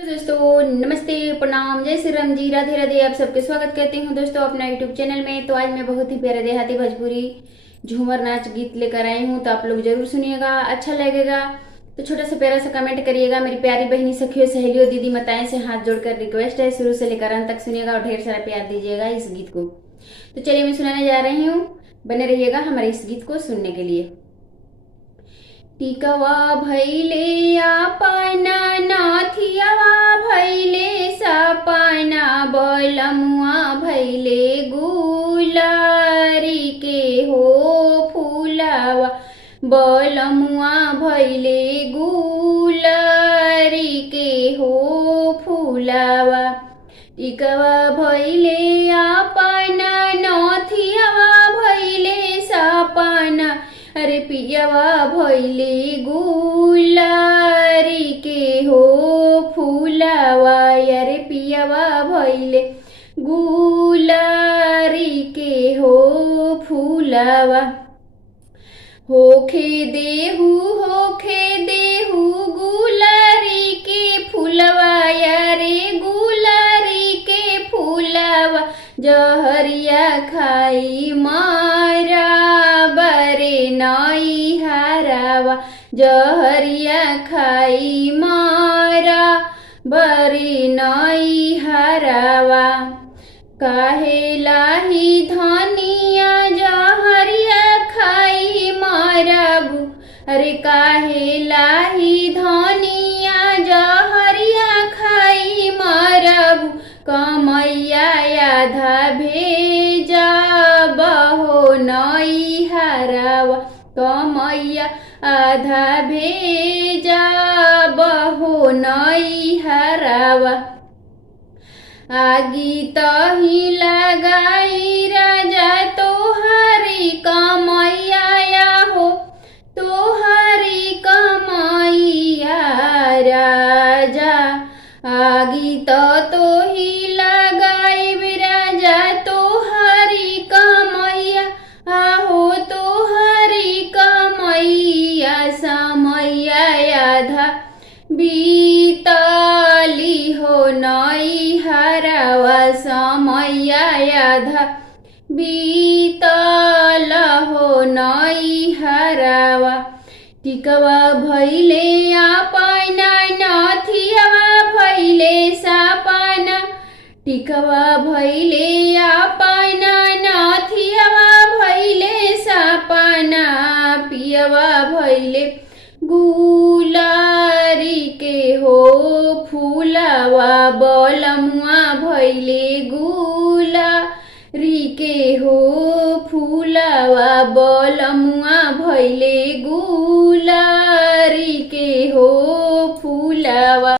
Hello दोस्तों, नमस्ते, प्रणाम, जय श्री राम जी, राधे राधे। आप सबके स्वागत करती हूँ दोस्तों अपना यूट्यूब चैनल में। तो आज मैं बहुत ही प्यारा देहाती भोजपुरी झूमर नाच गीत लेकर आई हूँ, तो आप लोग जरूर सुनिएगा, अच्छा लगेगा। तो छोटा सा प्यारा सा कमेंट करिएगा। मेरी प्यारी बहनी, सखियों, सहेलियों, दीदी माताएं से हाथ जोड़कर रिक्वेस्ट है, शुरू से लेकर अंत तक सुनिएगा और ढेर सारा प्यार दीजिएगा इस गीत को। तो चलिए मैं सुनाने जा रही हूँ, बने रहिएगा हमारे इस गीत को सुनने के लिए। टिकवा भैले आपना नाथियावा भैले सपना बलमुआ भैले गुलारी के हो फूलावा बलमुआ भैले गुलारी के हो फूलावा टिकवा भैले आपना नाथियावा भैले सपना अरे पियवा भैले गुलारी के हो फूलावा अरे पियवा भैले गुलारी के हो फूलावा होखे देहू गुलारी के फूलवा अरे गुलारी के फूलवा जहरिया खाई मारा बरे नई हरावा जहरिया खाई मारा बरे नई हरावा काहे लाही धनिया जहरिया खाई माराबू अरे काहे लाही धनिया जहरिया खाई माराबू कमैया आधा भेजा बहो नई हरावा कमैया आधा भेजा बहो नई हरावा आगी तही लगाई राजा तोहरी कमैया हो तोहरी कमैया राजा आगी तो ही लगाई राजा तोहरी कमैया आहो तोहरी कमैया समैया आधा बीतली हो नई हरावा समैया आधा बीतल हो नई हरावा टिकवा भैले आपना नाथियावा भैले सपना टिकवा भैले आपना नाथियावा भैले सपना पियवा भैले गुलारी के हो फूलावा बलमुआ भैले गुलारी के हो फूलावा बलमुआ भैले गुलारी